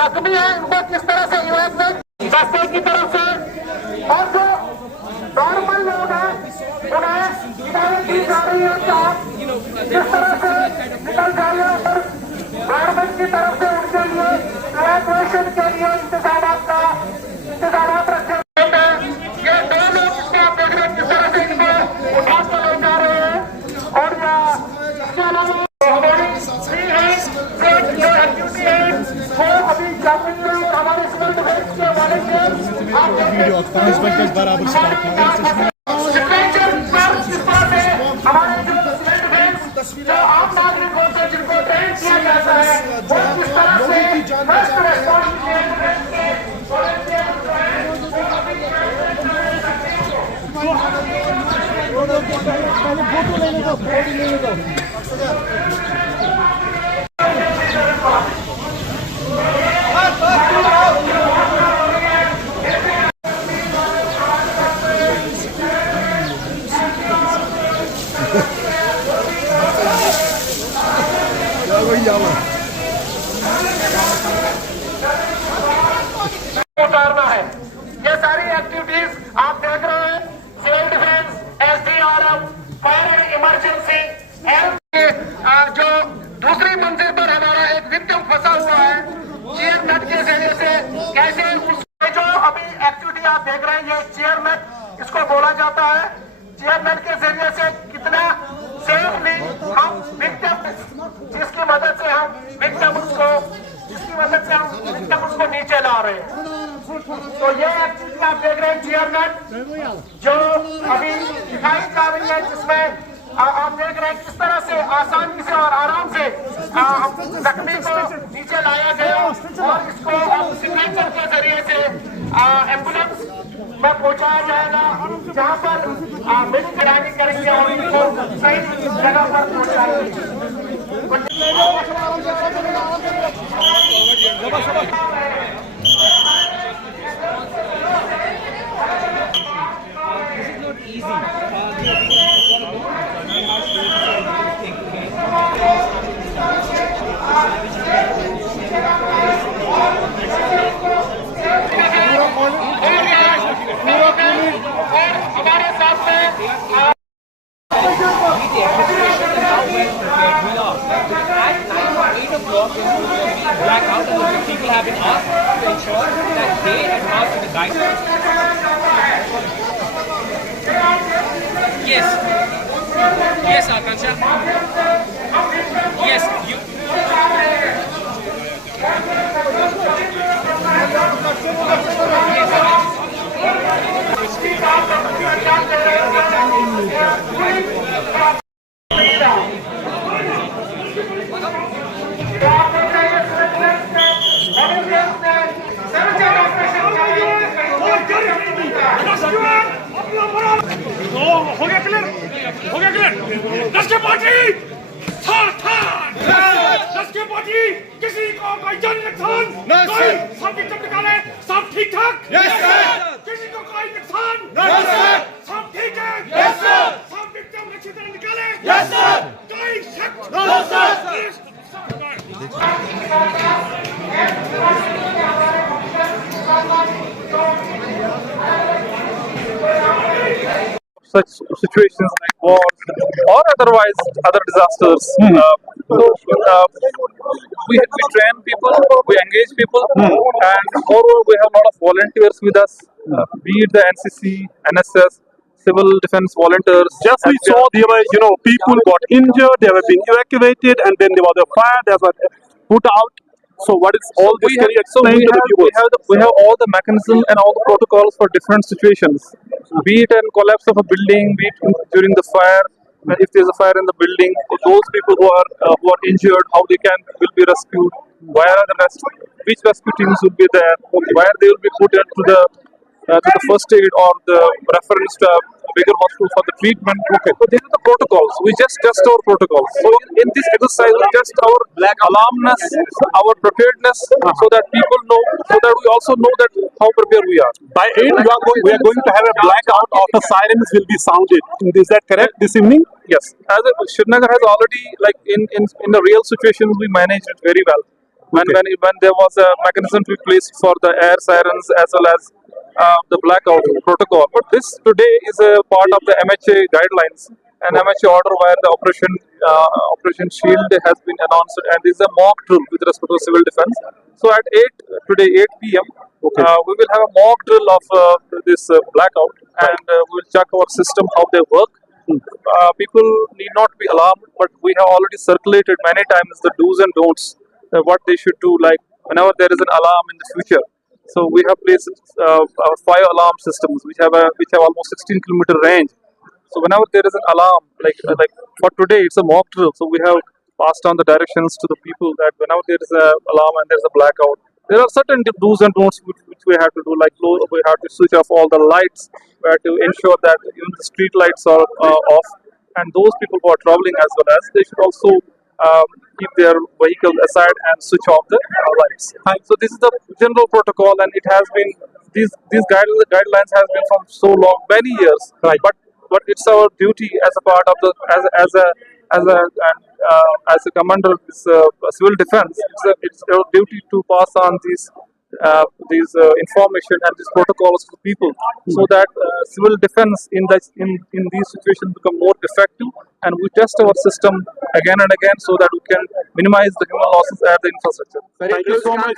जख्मी है उनको किस तरह से इवैक्यूएट बसों की तरफ से, और जो नॉर्मल लोग हैं उन्हें हिदायत दी जा रही है कि किस तरह से निकल जाइए और गवर्नमेंट की तरफ से उनके लिए इवैक्यूएशन के लिए इंतजाम रखे हैं। ये दो लोग इसको आप देख रहे हैं किस तरह से इनको उठा कर ले जा रहे हैं। और इसके अलावा हमारी अभी जाएंगे और हमारे सिविल डिफेंस के वॉलंटियर वीडियो 5 मिनट तक बराबर स्टार्ट हमारे जो सिविल डिफेंस जो आम नागरिक होते हैं जिनको ट्रेन किया जाता है वो किस तरह से फर्स्ट रेस्पॉन्स फोटो लेने दो। उतारना है। ये सारी एक्टिविटीज आप देख रहे हैं civil defence, SDRF, fire and emergency health के जो दूसरी मंजिल पर हमारा एक विक्टिम फंसा हुआ है चेयर नेट के जरिए से कैसे उसमें जो अभी एक्टिविटी आप देख रहे हैं ये चेयर नेट इसको बोला जाता है। चेयर नेट के जरिए से कितना सेफली हम विक्टिम जिसकी मदद से हम विक्टिम्स को नीचे ला रहे हैं। तो ये एक्टिविटी आप देख रहे हैं चेयर नेट जो अभी दिखाई जा रही है जिसमें आप देख रहे हैं किस तरह से आसानी से और आराम से जख्मी को नीचे लाया गया और इसको सिग्नेचर के जरिए से एम्बुलेंस में पहुंचाया जाएगा जहां पर मेडिकल ट्रेनिंग करेंगे और इनको सही जगह पर पहुंचाएंगे। हमारे साथ में blackout and people have been asked to ensure that they adhere to the guidelines. Yes, Akansha. Yes, you. हो गया क्लियर, हो गया क्लियर। दस के पार्टी दस के पार्टी किसी को कोई जान नुकसान कोई सब ठीक निकाले, सब ठीक ठाक, किसी को कोई नुकसान सब ठीक है, सब विक्टिम अच्छी तरह निकाले, कोई शक such situations like wars or otherwise other disasters. We train people, we engage people, and moreover we have a lot of volunteers with us, be it the NCC, NSS, civil defense volunteers. Just we saw there were, people got injured, they were being evacuated, and then there was a fire that was put out. So what is all this? Can you explain to the viewers? We have all the mechanism and all the protocols for different situations. Be it a collapse of a building, be it during the fire, if there is a fire in the building, those people who are injured, how they will be rescued, where are the which rescue teams will be there, where they will be put into the first aid or the reference to a bigger hospital for the treatment. Okay. So these are the protocols. We just test our protocols. So in this exercise, we test our alarmness, our preparedness, so that people know, so that we also know that how prepared we are. By 8, we are going to have a blackout after sirens will be sounded. Is that correct this evening? Yes. Srinagar has already, like in the real situations, we managed it very well. When there was a mechanism to be placed for the air sirens as well as the blackout protocol. But this today is a part of the MHA guidelines and MHA order where the Operation Shield has been announced, and this is a mock drill with respect to civil defense. So at 8 p.m. We will have a mock drill of this blackout, and we will check our system how they work. People need not be alarmed, but we have already circulated many times the do's and don'ts, what they should do, like whenever there is an alarm in the future. So we have placed our fire alarm systems, which have almost 16-kilometer range. So whenever there is an alarm, like for today, it's a mock drill. So we have passed on the directions to the people that whenever there is an alarm and there is a blackout, there are certain do's and don'ts which we have to do. Like we have to switch off all the lights. We have to ensure that even the street lights are off, and those people who are traveling as well as they should also keep their vehicle aside and switch off the lights. So this is the general protocol, and it has been these guidelines has been from so long, many years. Right. But it's our duty as a part of the as a commander of this civil defense. It's our duty to pass on these information and these protocols to people, so that civil defense in these situations become more effective, and we test our system again and again so that we can minimize the human losses at the infrastructure. Thank you so much.